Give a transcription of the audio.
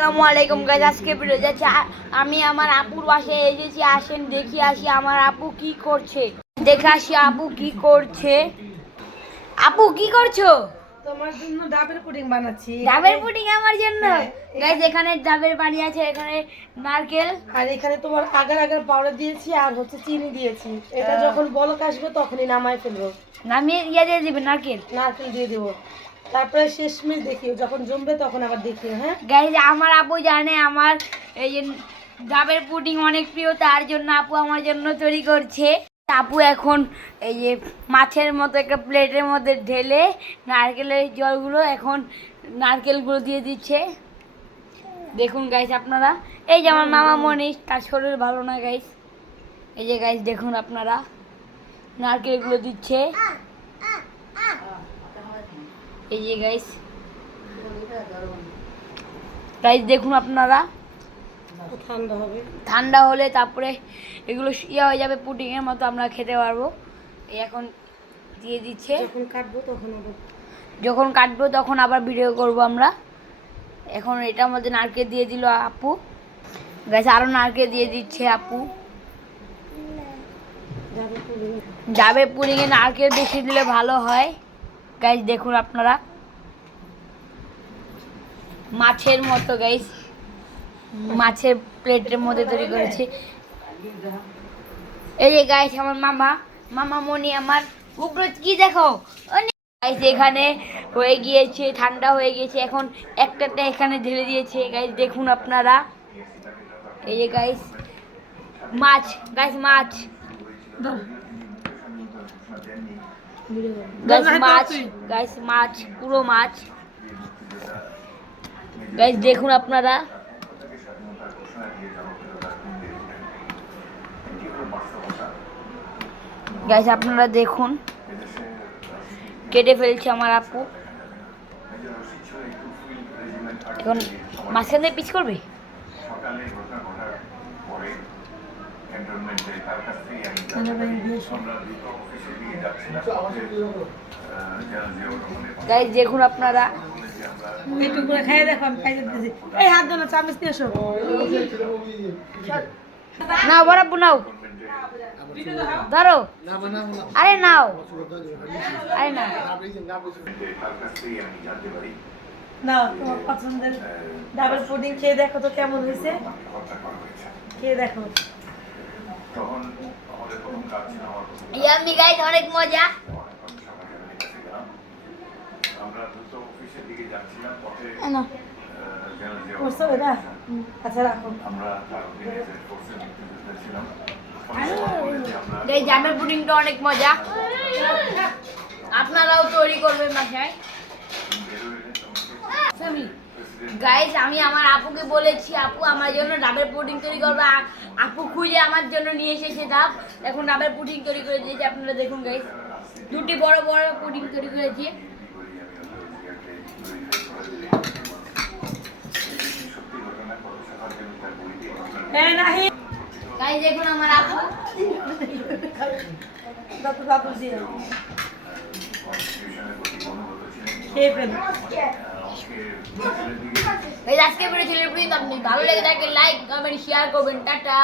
আসসালামু আলাইকুম গাইস, আজকে ভিডিও যাচ্ছে আমি আমার আপুর বাসায় এসেছি। আসেন দেখি আসি আমার আপু কি করছে, দেখে আসি আপু কি করছে। আপু কি করছো? তোমার জন্য ডাবের পুডিং বানাচ্ছি। ডাবের পুডিং আমার জন্য? গাইস এখানে ডাবের পানি আছে, এখানে নারকেল, আর এখানে তোমার আগার আগার পাউডার দিয়েছি আর হচ্ছে চিনি দিয়েছি। এটা যখন বলক আসবে তখনই নামাই ফেলবো। নামিয়ে দিয়ে দিবে নারকেল দিয়ে দেবো। তারপরে শেষমেশ দেখিও, যখন জমবে তখন আবার দেখিও। হ্যাঁ গাইস, আমার আপু জানে আমার এই যে ডাবের পুডিং অনেক প্রিয়, তার জন্য আপু আমার জন্য তৈরি করছে। আপু এখন এই যে মাছের মতো একটা প্লেটের মধ্যে ঢেলে নারকেলের জলগুলো এখন নারকেলগুলো দিয়ে দিচ্ছে। দেখুন গাইস আপনারা, এই যে আমার মামা মনীষ, তার শরীর ভালো না গাইস। এই যে গাইস দেখুন আপনারা, নারকেলগুলো দিচ্ছে। এই যে গাইস দেখুন আপনারা, ঠান্ডা হলে তারপরে এগুলো ইয়ে হয়ে যাবে, পুডিংয়ের মতো আমরা খেতে পারবো। এখন দিয়ে দিচ্ছে, যখন কাটবো তখন আবার ভিডিও করব আমরা। এখন এটার মধ্যে নারকেল দিয়ে দিল আপু। গাইস আরো নারকেল দিয়ে দিচ্ছে আপু। ডাবের পুডিংয়ে নারকেল বেশি দিলে ভালো হয়। গাইস দেখুন আপনারা, মাছের মতো গাইস, মাছের প্লেটের মধ্যে তৈরি করেছি। এই যে গাইস আমার মামা মনি আমার উপরে কি দেখো গাইস, এখানে হয়ে গিয়েছে, ঠান্ডা হয়ে গিয়েছে। এখন একটা এখানে ঢেলে দিয়েছে গাইস, দেখুন আপনারা। এই যে গাইস মাছ, গাইস মাছ, গাইস মাছ, পুরো মাছ। গাইস দেখুন আপনারা, গাইস আপনারা দেখুন, কেটে ফেলছে আমার আপু। এখন মাঝখান থেকে পিস করবে। গাইস দেখুন আপনারা, একটু করে খাইয়ে দেখো, আমি খাইয়ে দিতেছি। এই হাত ধরো, চামচ নিয়ে এসো। নাও বরাবর নাও, ধরো, আরে নাও, আরে না নাও, তোমার পছন্দের ডাবের পুডিং খেয়ে দেখো তো কেমন হয়েছে। খেয়ে দেখো। ইয়াম্মি গাইস, অনেক মজা। করছো এটা? আচ্ছা রাখো। এই জামের পুডিংটা অনেক মজা, আপনারাও তৈরি করবেন বাসায়। গাইস আমি আমার আপুকে বলেছি, আপু আমার জন্য ডাবের পুডিং তৈরি করবে। আপু খুঁজে আমার জন্য নিয়ে এসেছে ডাব, এখন ডাবের পুডিং তৈরি করে দিয়েছে। আপনারা দেখুন গাইস, দুটি বড় বড় পুডিং তৈরি করেছি। গাইস দেখুন আমার আপু, আজকে ভিডিও ছিল, আপনি ভালো লেগে থাকে লাইক কমেন্ট শেয়ার করবেন। টাটা।